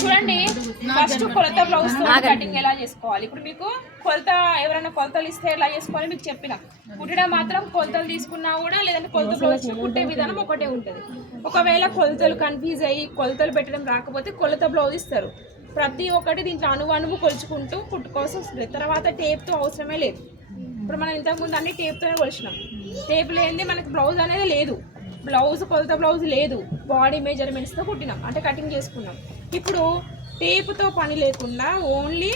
చూడండి ఫస్ట్ కొలత blouse cutting ఎలా చేసుకోవాలి. ఇప్పుడు మీకు కొలత ఎవరైనా కొలతలు ఇస్తే ఎలా చేసుకోవాలి మీకు చెప్పిన. కుట్టడం మాత్రం కొలతలు తీసుకున్నా కూడా లేదంటే కొలత బ్లౌజ్ కుట్టే విధానం ఒకటే ఉంటుంది. ఒకవేళ కొలతలు కన్ఫ్యూజ్ అయ్యి కొలతలు పెట్టడం రాకపోతే కొలత బ్లౌజ్ ఇస్తారు. ప్రతి ఒక్కటి దీంట్లో అణువు కొలుచుకుంటూ కుట్టుకోవాల్సి వస్తుంది. తర్వాత టేప్తో అవసరమే లేదు. ఇప్పుడు మనం ఇంతకుముందు అన్ని టేప్తోనే కొలిచినాం. టేప్ లేనిది మనకి బ్లౌజ్ అనేది లేదు. బ్లౌజ్ కొలత బ్లౌజ్ లేదు, బాడీ మెజర్మెంట్స్తో కుట్టినాం అంటే కటింగ్ చేసుకున్నాం. ఇప్పుడు టేపుతో పని లేకుండా ఓన్లీ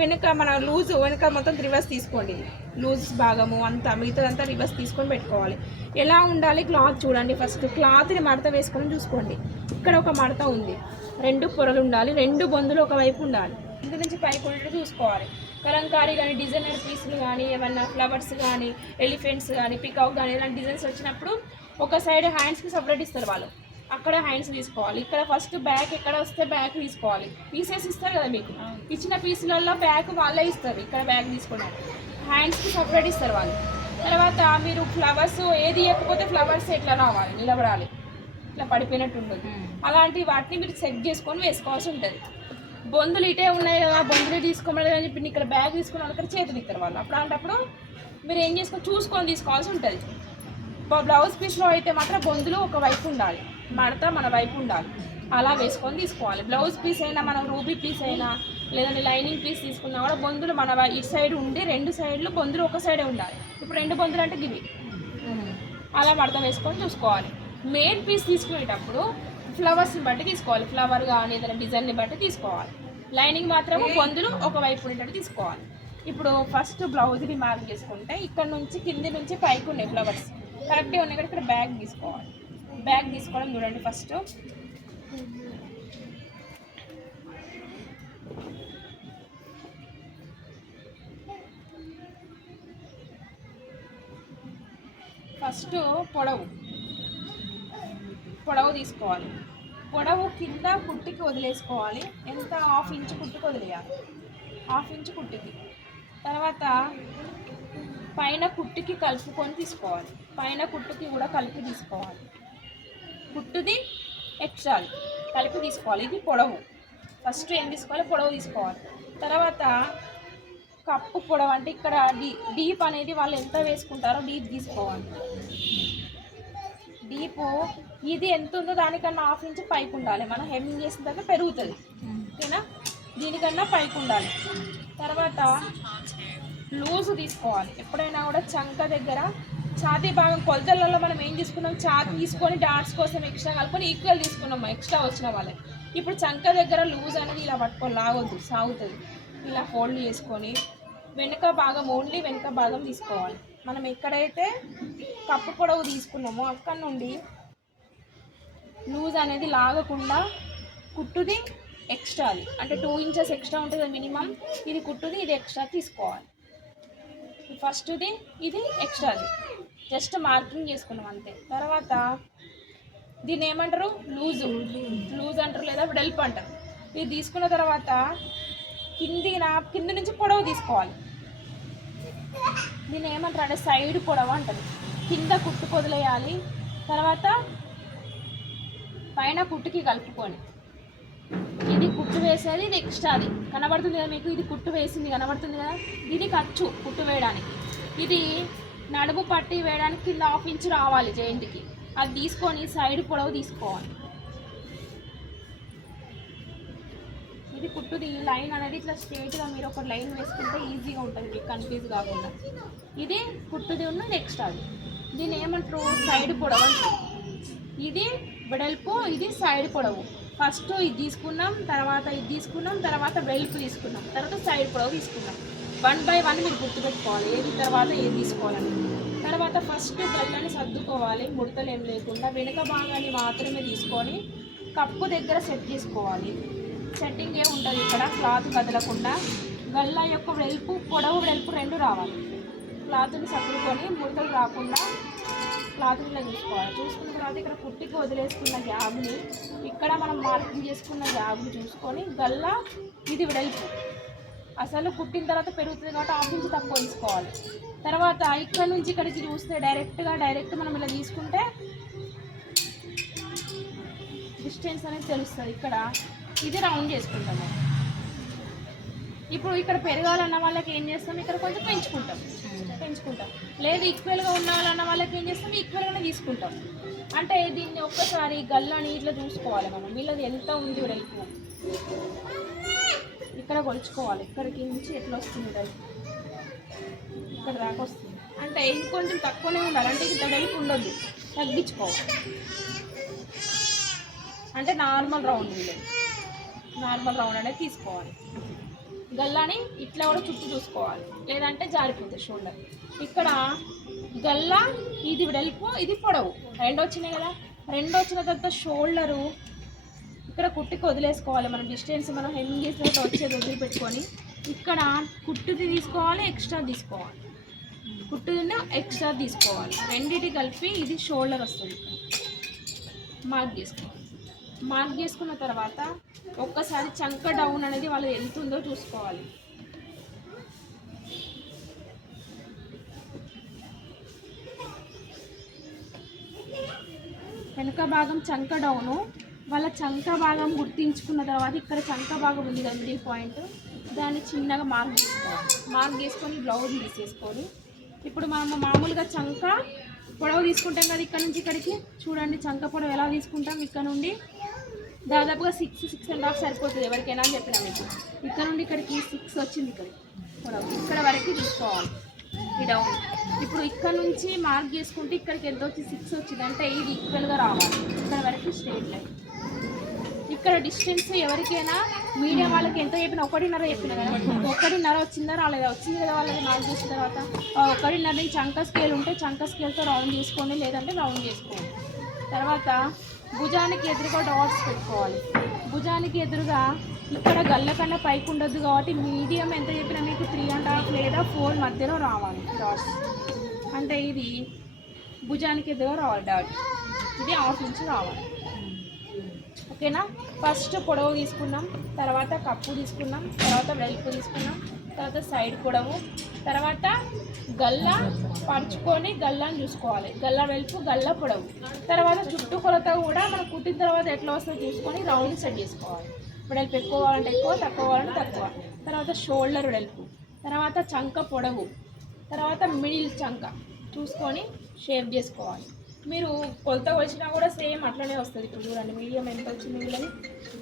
వెనుక మన లూజ్ వెనుక మొత్తం రివర్స్ తీసుకోండి. లూజ్ భాగము అంతా మిగతాదంతా రివర్స్ తీసుకొని పెట్టుకోవాలి. ఎలా ఉండాలి క్లాత్ చూడండి. ఫస్ట్ క్లాత్ని మడత వేసుకొని చూసుకోండి. ఇక్కడ ఒక మడత ఉంది, 2 పొరలు ఉండాలి, 2 బొందులు ఒకవైపు ఉండాలి. ఇంటి నుంచి పైకి ఉండేది చూసుకోవాలి. కలంకారీ కానీ డిజైనర్ పీసులు కానీ ఏమన్నా ఫ్లవర్స్ కానీ ఎలిఫెంట్స్ కానీ పికాక్ కానీ ఇలాంటి డిజైన్స్ వచ్చినప్పుడు ఒక సైడ్ హ్యాండ్స్కి సపరేట్ ఇస్తారు వాళ్ళు, అక్కడ హ్యాండ్స్ తీసుకోవాలి. ఇక్కడ ఫస్ట్ బ్యాక్ ఎక్కడ వస్తే బ్యాక్ తీసుకోవాలి. పీసెస్ ఇస్తారు కదా మీకు, ఇచ్చిన పీసులలో బ్యాక్ వాళ్ళే ఇస్తారు. ఇక్కడ బ్యాక్ తీసుకోవడానికి హ్యాండ్స్కి సపరేట్ ఇస్తారు వాళ్ళు. తర్వాత మీరు ఫ్లవర్స్ ఏది ఇవ్వకపోతే ఫ్లవర్స్ ఎట్లా రావాలి, నిలబడాలి, ఇట్లా పడిపోయినట్టు ఉంటుంది. అలాంటి వాటిని మీరు సెట్ చేసుకొని వేసుకోవాల్సి ఉంటుంది. బొందులు ఇటే ఉన్నాయి కదా, బొందులు తీసుకోమని అని చెప్పి ఇక్కడ బ్యాగ్ తీసుకుని అక్కడ చేతులు ఇస్తారు వాళ్ళు. అలాంటప్పుడు మీరు ఏం చేసుకొని చూసుకొని తీసుకోవాల్సి ఉంటుంది. బ్లౌజ్ పీస్లో అయితే మాత్రం బొందులు ఒక వైపు ఉండాలి, మడత మన వైపు ఉండాలి, అలా వేసుకొని తీసుకోవాలి. బ్లౌజ్ పీస్ అయినా మనం రూబీ పీస్ అయినా లేదంటే లైనింగ్ పీస్ తీసుకున్నా కూడా బొందులు మన ఇటు సైడ్ ఉండి 2 సైడ్లు బొందులు ఒక సైడే ఉండాలి. ఇప్పుడు 2 బొందులు అంటే గివి అలా మడత వేసుకొని చూసుకోవాలి. మెయిన్ పీస్ తీసుకునేటప్పుడు ఫ్లవర్స్ని బట్టి తీసుకోవాలి, ఫ్లవర్ కానీ ఏదైనా డిజైన్ని బట్టి తీసుకోవాలి. లైనింగ్ మాత్రం బొందులు ఒకవైపు ఉండేటట్టు తీసుకోవాలి. ఇప్పుడు ఫస్ట్ బ్లౌజ్ని మార్క్ చేసుకుంటే ఇక్కడ నుంచి కింది నుంచి పైకి ఉన్నాయి ఫ్లవర్స్ కరెక్ట్గా ఉన్నాయి కదా. ఇక్కడ బ్యాగ్ తీసుకోవాలి. బ్యాగ్ తీసుకోవడం చూడండి. ఫస్ట్ పొడవు తీసుకోవాలి. పొడవు కింద కుట్టికి వదిలేసుకోవాలి. ఎంత 1/2 ఇంచ్ కుట్టికి వదిలేయాలి, 1/2 ఇంచ్ కుట్టికి. తర్వాత పైన కుట్టికి కలుపుకొని తీసుకోవాలి, పైన కుట్టుకి కూడా కలిపి తీసుకోవాలి. కుట్టుది ఎక్స్ట్రా కలిపి తీసుకోవాలి. ఇది పొడవు. ఫస్ట్ ఏం తీసుకోవాలి, పొడవు తీసుకోవాలి. తర్వాత కప్పు పొడవు అంటే ఇక్కడ డీప్ అనేది వాళ్ళు ఎంత వేసుకుంటారో డీప్ తీసుకోవాలి. డీపు ఇది ఎంత ఉందో దానికన్నా 1/2 ఇంచ్ పైకి ఉండాలి. మనం హెమ్మింగ్ చేసిన తర్వాత పెరుగుతుంది, ఓకేనా? దీనికన్నా పైకి ఉండాలి. తర్వాత లూజు తీసుకోవాలి. ఎప్పుడైనా కూడా చంక దగ్గర ఛాతీ భాగం కొలతలలో మనం ఏం తీసుకున్నాం, ఛాతీ తీసుకొని డాట్స్ కోసం ఎక్స్ట్రా కలుపుకొని ఈక్వల్ తీసుకున్నాం ఎక్స్ట్రా వచ్చిన వాళ్ళకి. ఇప్పుడు చంక దగ్గర లూజ్ అనేది ఇలా పట్టుకొని లాగొద్దు, సాగుతుంది. ఇలా ఫోల్డ్ చేసుకొని వెనుక భాగం ఓన్లీ వెనుక భాగం తీసుకోవాలి. మనం ఎక్కడైతే కప్పు పొడవు తీసుకున్నామో అక్కడ నుండి లూజ్ అనేది లాగకుండా కుట్టుది ఎక్స్ట్రాది అంటే 2 ఇంచెస్ ఎక్స్ట్రా ఉంటుంది మినిమం. ఇది కుట్టుది, ఇది ఎక్స్ట్రా తీసుకోవాలి. ఫస్ట్ది ఇది ఎక్స్ట్రాది జస్ట్ మార్కింగ్ చేసుకున్నాం అంతే. తర్వాత దీన్ని ఏమంటారు, లూజ్ అంటారు లేదా వెడల్పు అంటారు. ఇది తీసుకున్న తర్వాత కింది నుంచి పొడవు తీసుకోవాలి. దీన్ని ఏమంటారు అంటే సైడ్ పొడవు అంటారు. కింద కుట్టు వదిలేయాలి. తర్వాత పైన కుట్టుకి కలుపుకొని ఇది కుట్టు వేసేది, ఇది ఎక్స్ట్రాది కనబడుతుంది కదా మీకు. ఇది కుట్టు వేసింది కనబడుతుంది కదా, ఇది ఖర్చు కుట్టు వేయడానికి. ఇది నడుము పట్టి వేయడానికి కింద 1/2 ఇంచ్ రావాలి జాయింట్కి. అది తీసుకొని సైడ్ పొడవు తీసుకోవాలి. ఇది కుట్టుది లైన్ అనేది ఇట్లా స్ట్రేట్గా మీరు ఒక లైన్ వేసుకుంటే ఈజీగా ఉంటుంది, మీకు కన్ఫ్యూజ్ కాకుండా. ఇది కుట్టుది ఉన్నది ఎక్స్ట్రాది. దీన్ని ఏమంటారు, సైడ్ పొడవు అంటారు. ఇది వెడల్పు, ఇది సైడ్ పొడవు. ఫస్ట్ ఇది తీసుకున్నాం, తర్వాత ఇది తీసుకున్నాం, తర్వాత వెడల్పు తీసుకున్నాం, తర్వాత సైడ్ పొడవు తీసుకున్నాం. 1 by 1 మీరు గుర్తుపెట్టుకోవాలి ఏది తర్వాత ఏది తీసుకోవాలని. తర్వాత ఫస్ట్ గల్లని సర్దుకోవాలి, ముడతలు ఏం లేకుండా. వెనుక భాగాన్ని మాత్రమే తీసుకొని కప్పు దగ్గర సెట్ చేసుకోవాలి. సెట్టింగ్ ఏ ఉంటుంది ఇక్కడ, క్లాత్ కదలకుండా. గల్ల యొక్క వెడల్పు పొడవు వెడల్పు 2 రావాలి. క్లాత్ని సర్దుకొని ముడతలు రాకుండా క్లాత్ ఇలా చూసుకోవాలి. చూసుకున్న తర్వాత ఇక్కడ కుట్టికి వదిలేసుకున్న గ్యాబ్ని ఇక్కడ మనం మార్కింగ్ చేసుకున్న గ్యాబ్ని చూసుకొని గల్ల ఇది వెడల్పు అసలు కుట్టిన తర్వాత పెరుగుతుంది కాబట్టి 1/2 ఇంచ్ తక్కువ తీసుకోవాలి. తర్వాత ఇక్కడ నుంచి ఇక్కడికి చూస్తే డైరెక్ట్ మనం ఇలా తీసుకుంటే డిస్టెన్స్ అనేది తెలుస్తుంది. ఇక్కడ ఇది రౌండ్ చేసుకుంటాము. ఇప్పుడు ఇక్కడ పెరగాలన్న వాళ్ళకి ఏం చేస్తాం, ఇక్కడ కొంచెం పెంచుకుంటాం. లేదు ఈక్వల్గా ఉండాలన్న వాళ్ళకి ఏం చేస్తాం, ఈక్వల్గానే తీసుకుంటాం. అంటే దీన్ని ఒక్కసారి గల్లని ఇట్లా చూసుకోవాలి మనం, వీళ్ళది ఎంత ఉంది వెడల్పు ఇక్కడ కొలుచుకోవాలి. ఇక్కడికి నుంచి ఎట్లా వస్తుంది వెడల్పు, ఇక్కడ దాకా వస్తుంది. అంటే ఇంకొంచెం తక్కువనే ఉండాలి, అంటే ఇంత వెడల్పు ఉండొద్దు, తగ్గించుకోవాలి. అంటే నార్మల్ రౌండ్ అనేది తీసుకోవాలి. గల్లాని ఇట్లా కూడా చుట్టూ చూసుకోవాలి, లేదంటే జారిపోతుంది షోల్డర్. ఇక్కడ గల్లా ఇది వెడల్పు, ఇది పొడవు, రెండు వచ్చినాయి కదా. రెండు వచ్చిన తర్వాత షోల్డరు ఇక్కడ కుట్టుకి వదిలేసుకోవాలి. మనం డిస్టెన్స్ మనం హెమ్మింగ్ చేసిన తర్వాత వచ్చేది వదిలిపెట్టుకొని ఇక్కడ కుట్టుది తీసుకోవాలి, ఎక్స్ట్రా తీసుకోవాలి. కుట్టుదిన్న ఎక్స్ట్రా తీసుకోవాలి. రెండింటి కలిపి ఇది షోల్డర్ వస్తుంది. మార్క్ చేసుకోవాలి. మార్క్ చేసుకున్న తర్వాత ఒక్కసారి చంక డౌన్ అనేది వాళ్ళది ఎంత ఉందో చూసుకోవాలి. వెనుక భాగం చంక డౌను, వాళ్ళ చంక భాగం గుర్తించుకున్న తర్వాత ఇక్కడ చంక భాగం ఉంది కదా మిడిల్ పాయింట్, దాన్ని చిన్నగా మార్క్ చేసుకోవాలి. మార్క్ చేసుకొని బ్లౌజ్ తీసేసుకొని ఇప్పుడు మనం మామూలుగా చంక పొడవు తీసుకుంటాం కదా, ఇక్కడ నుంచి ఇక్కడికి చూడండి. చంక పొడవు ఎలా తీసుకుంటాం, ఇక్కడ నుండి దాదాపుగా 6.5 సరిపోతుంది ఎవరికైనా అని చెప్పినా మీకు. ఇక్కడ నుండి ఇక్కడికి 6 వచ్చింది, ఇక్కడికి పొడవు ఇక్కడ వరకు తీసుకోవాలి ఈ డౌన్. ఇప్పుడు ఇక్కడ నుంచి మార్క్ చేసుకుంటే ఇక్కడికి ఎంత వచ్చి 6 వచ్చింది, అంటే ఇది ఈక్వల్గా రావాలి. ఇక్కడ వరకు స్ట్రైట్ లైన్. ఇక్కడ డిస్టెన్స్ ఎవరికైనా మీడియం వాళ్ళకి ఎంత చెప్పినా 1.5 చెప్పినా కదా, 1.5 వచ్చిందా రాలేదా, వచ్చింది కదా వాళ్ళకి. మార్క్ చేసిన తర్వాత 1.5 నుంచి చంక స్కేల్ ఉంటే చంక స్కేల్తో రౌండ్ చేసుకోండి, లేదంటే రౌండ్ చేసుకోండి. తర్వాత భుజానికి ఎదురుగా డాట్స్ పెట్టుకోవాలి. భుజానికి ఎదురుగా ఇక్కడ గల్ల కన్నా పైకి ఉండొద్దు కాబట్టి మీడియం ఎంత చెప్పినా మీకు 3.5 లేదా 4 మధ్యలో రావాలి డాట్స్. అంటే ఇది భుజానికి ఎదురుగా రావాలి డాట్, ఇది 1/2 ఇంచ్ రావాలి. ఓకేనా. ఫస్ట్ పొడవు తీసుకున్నాం, తర్వాత కప్పు తీసుకున్నాం, తర్వాత వెడల్పు తీసుకున్నాం, తర్వాత సైడ్ పొడవు, తర్వాత గల్ల పరుచుకొని గల్లాని చూసుకోవాలి. గల్ల వెడల్పు, గల్ల పొడవు, తర్వాత చుట్టూ కొలత కూడా మనం కుట్టిన తర్వాత ఎట్లా వస్తుందో చూసుకొని రౌండ్ సెట్ చేసుకోవాలి. వెడల్పు ఎక్కువ కావాలంటే ఎక్కువ, తక్కువ కావాలంటే తక్కువ. తర్వాత షోల్డర్ వెడల్పు, తర్వాత చంక పొడవు, తర్వాత మిడిల్ చంక చూసుకొని షేప్ చేసుకోవాలి. మీరు కొలత వచ్చినా కూడా సేమ్ అట్లనే వస్తుంది. ఇప్పుడు చూడండి మీడియం ఎంత వచ్చింది, వీళ్ళని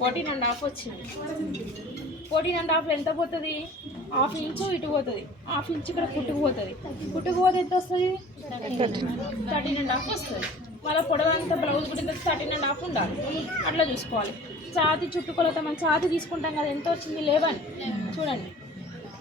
14.5 వచ్చింది. 14.5 ఎంత పోతుంది, 1/2 ఇంచు ఇటు పోతుంది, 1/2 ఇంచు ఇక్కడ కుట్టుకుపోతుంది. కుట్టుకుపోతే ఎంత వస్తుంది, 13.5 వస్తుంది. వాళ్ళ పొడవు అంతా బ్లౌజ్ కుట్టిన 13.5 ఉండాలి, అట్లా చూసుకోవాలి. ఛాతి చుట్టుకొలత మనం ఛాతి తీసుకుంటాం కదా, ఎంత వచ్చింది 11. చూడండి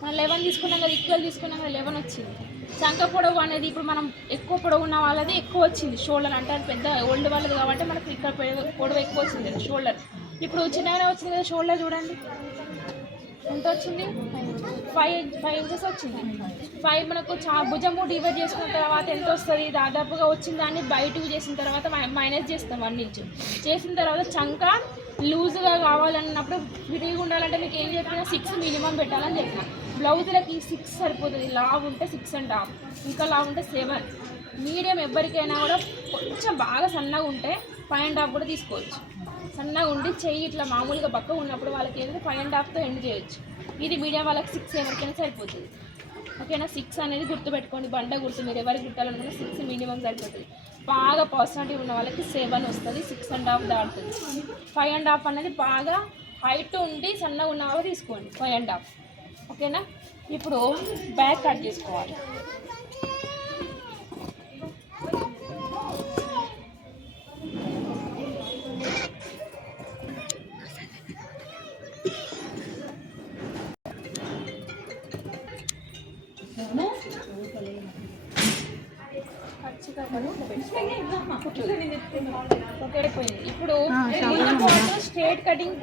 మనం 11 తీసుకున్నాం కదా, ఈక్వల్ తీసుకున్నాం కదా, 11 వచ్చింది. చంక పొడవు అనేది ఇప్పుడు మనం ఎక్కువ పొడవు ఉన్న వాళ్ళది ఎక్కువ వచ్చింది. షోల్డర్ అంటే పెద్ద ఓల్డ్ వాళ్ళది కాబట్టి మనకు ఇక్కడ పొడవు ఎక్కువ వచ్చింది కదా షోల్డర్. ఇప్పుడు చిన్నగానే వచ్చింది కదా షోల్డర్, చూడండి ఎంత వచ్చింది, 5 ఇంచెస్ వచ్చింది. 5 మనకు భుజము డివైడ్ చేసుకున్న తర్వాత ఎంత వస్తుంది, దాదాపుగా వచ్చిన దాన్ని బయటకు చేసిన తర్వాత మైనస్ చేస్తాం 1 ఇంచు. చేసిన తర్వాత చంక లూజ్గా కావాలన్నప్పుడు విడిగా ఉండాలంటే మీకు ఏం చెప్పినా 6 మినిమం పెట్టాలని చెప్పిన. బ్లౌజులకి 6 సరిపోతుంది. లావు ఉంటే 6.5, ఇంకా లావు ఉంటే 7. మీడియం ఎవరికైనా కూడా కొంచెం బాగా సన్నగా ఉంటే 5.5 కూడా తీసుకోవచ్చు. సన్నగా ఉండి చెయ్యి ఇట్లా మామూలుగా బక్క ఉన్నప్పుడు వాళ్ళకి ఏంటంటే 5.5తో ఎండ్ చేయొచ్చు. ఇది మీడియం వాళ్ళకి 6 ఎవరికైనా సరిపోతుంది. ఓకేనా. 6 అనేది గుర్తుపెట్టుకోండి, బండ గుర్తు. మీరు ఎవరికి కుట్టాలనుకున్నా 6 మినిమం సరిపోతుంది. బాగా పర్సనాలిటీ ఉన్న వాళ్ళకి 7 వస్తుంది, 6.5 దాటుతుంది. 5.5 అనేది బాగా హైట్ ఉండి సన్నగా ఉన్న వాళ్ళు తీసుకోండి 5.5. ఓకేనా. ఇప్పుడు బ్యాక్ కట్ చేసుకోవాలి. ఇప్పుడు స్ట్రేట్ కటింగ్